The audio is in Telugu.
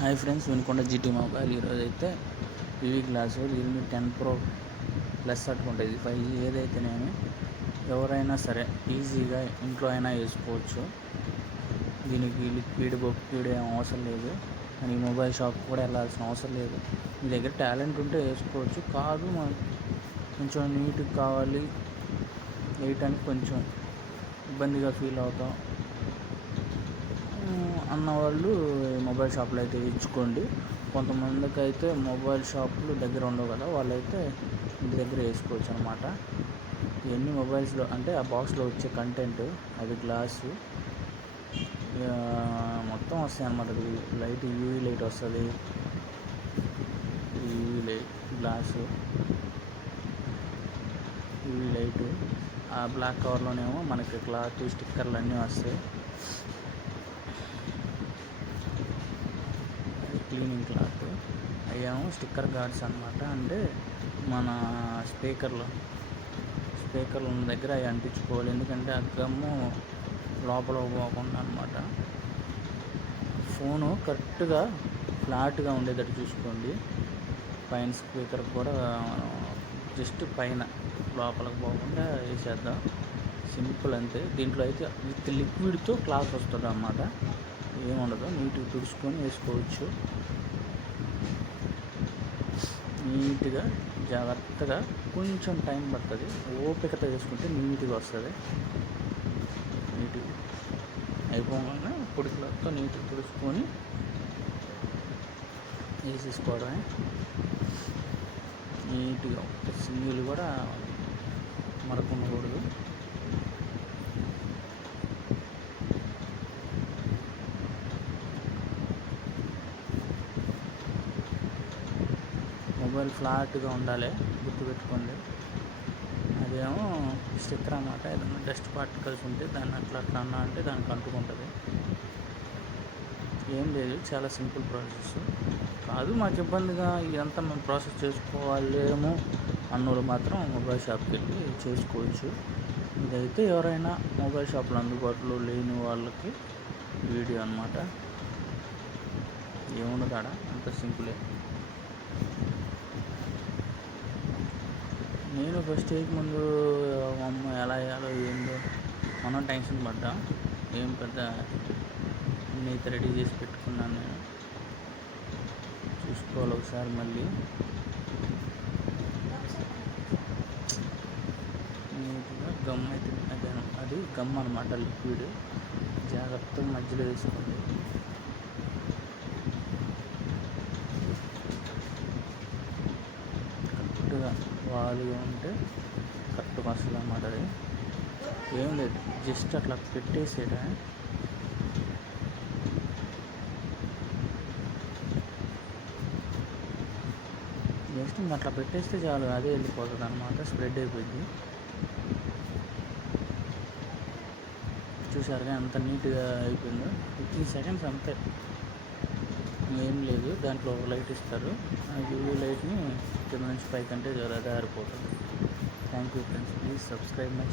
Hi friends, Vinukonda GT mobile. ఈరోజు అయితే వివి గ్లాస్ రియల్మీ 10 ప్రో ప్లస్ అట్టుకుంటుంది. ఇది 5G ఏదైతేనేమి ఎవరైనా సరే ఈజీగా ఇంట్లో అయినా వేసుకోవచ్చు. దీనికి లిక్విడ్ ఏం అవసరం లేదు. అని మొబైల్ షాప్ కూడా వెళ్ళాల్సిన అవసరం లేదు. మీ దగ్గర టాలెంట్ ఉంటే వేసుకోవచ్చు. కాదు కొంచెం నీట్గా కావాలి, వేయటానికి కొంచెం ఇబ్బందిగా ఫీల్ అవుతాం అన్నవాళ్ళు మొబైల్ షాప్లో అయితే ఇచ్చుకోండి. కొంతమందికి అయితే మొబైల్ షాపులు దగ్గర ఉండవు కదా, వాళ్ళైతే ఇంటి దగ్గర వేసుకోవచ్చు అనమాట. ఇవన్నీ మొబైల్స్లో అంటే ఆ బాక్స్లో వచ్చే కంటెంట్, అది గ్లాసు మొత్తం వస్తాయి అన్నమాట. లైట్ యూవీ లైట్ వస్తుంది, UV light glass, UV light. ఆ బ్లాక్ కవర్లోనేమో మనకి క్లాత్ స్టిక్కర్లు అన్నీ వస్తాయి. క్లీనింగ్ క్లాత్ అయ్యేమో స్టిక్కర్ గార్డ్స్ అనమాట. అంటే మన స్పీకర్లు ఉన్న దగ్గర అవి అంటించుకోవాలి, ఎందుకంటే ఆ గమ్ము లోపల పోకుండా అనమాట. ఫోను కరెక్ట్గా ఫ్లాట్గా ఉండేటట్టు చూసుకోండి. పైన స్పీకర్ కూడా జస్ట్ పైన లోపలికి పోకుండా వేసేద్దాం. సింపుల్ అంతే. దీంట్లో అయితే విత్ లిక్విడ్తో క్లాత్ వస్తుంది అన్నమాట. ఏముండదు, నీట్గా తుడుచుకొని వేసుకోవచ్చు. నీట్గా జాగ్రత్తగా కొంచెం టైం పడుతుంది, ఓపికతో వేసుకుంటే నీట్గా వస్తుంది. నీట్గా అయిపోగానే పొడి క్లాత్తో నీట్గా తుడుచుకొని వేసేసుకోవడమే. నీట్గా సింగిల్ కూడా మరకుండకూడదు. మొబైల్ ఫ్లాట్గా ఉండాలి, గుర్తుపెట్టుకోండి. అదేమో స్టిక్కర్ అన్నమాట. ఏదైనా డస్ట్ పార్టికల్స్ ఉంటే దాన్ని అట్లా అన్నా అంటే దానికి అంటుకుంటుంది. ఏం లేదు, చాలా సింపుల్ ప్రాసెస్. కాదు మాకు ఇబ్బందిగా ఇదంతా మేము ప్రాసెస్ చేసుకోవాలేమో అన్నోళ్ళు మాత్రం మొబైల్ షాప్కి వెళ్ళి చేసుకోవచ్చు. ఇదైతే ఎవరైనా మొబైల్ షాప్లో అందుబాటులో లేని వాళ్ళకి వీడియో అన్నమాట. ఏముండదు ఆడ, అంత సింపులే. నేను ఫస్ట్ ముందు అమ్మ ఎలా వేయాలో ఏందో మనం టెన్షన్ పడ్డా. ఏం పెద్ద నేత రెడీ చేసి పెట్టుకున్నాను నేను. చూసుకోవాలి ఒకసారి మళ్ళీ. నీట్గా గమ్ అయితే అది గమ్ అనమాట, లిక్విడ్. జాగ్రత్తగా మధ్యలో వేసుకోండి. కరెక్ట్గా వాలుగా ఉంటే కరెక్ట్గా వస్తుంది అన్నమాట. అది ఏం లేదు, జస్ట్ అట్లా పెట్టేసేట. జస్ట్ అట్లా పెట్టేస్తే చాలు, అదే వెళ్ళిపోతుంది అనమాట, స్ప్రెడ్ అయిపోయింది. చూసారుగా ఎంత నీట్గా అయిపోయిందో. 15 సెకండ్స్ అంతే, ఏం లేదు. దాంట్లో ఒక లైట్ ఇస్తారు, ఆ యూవీ లైట్ని కింద నుంచి పైకంటే చాలు, అదే ఆరిపోతుంది. Thank you friends, please subscribe my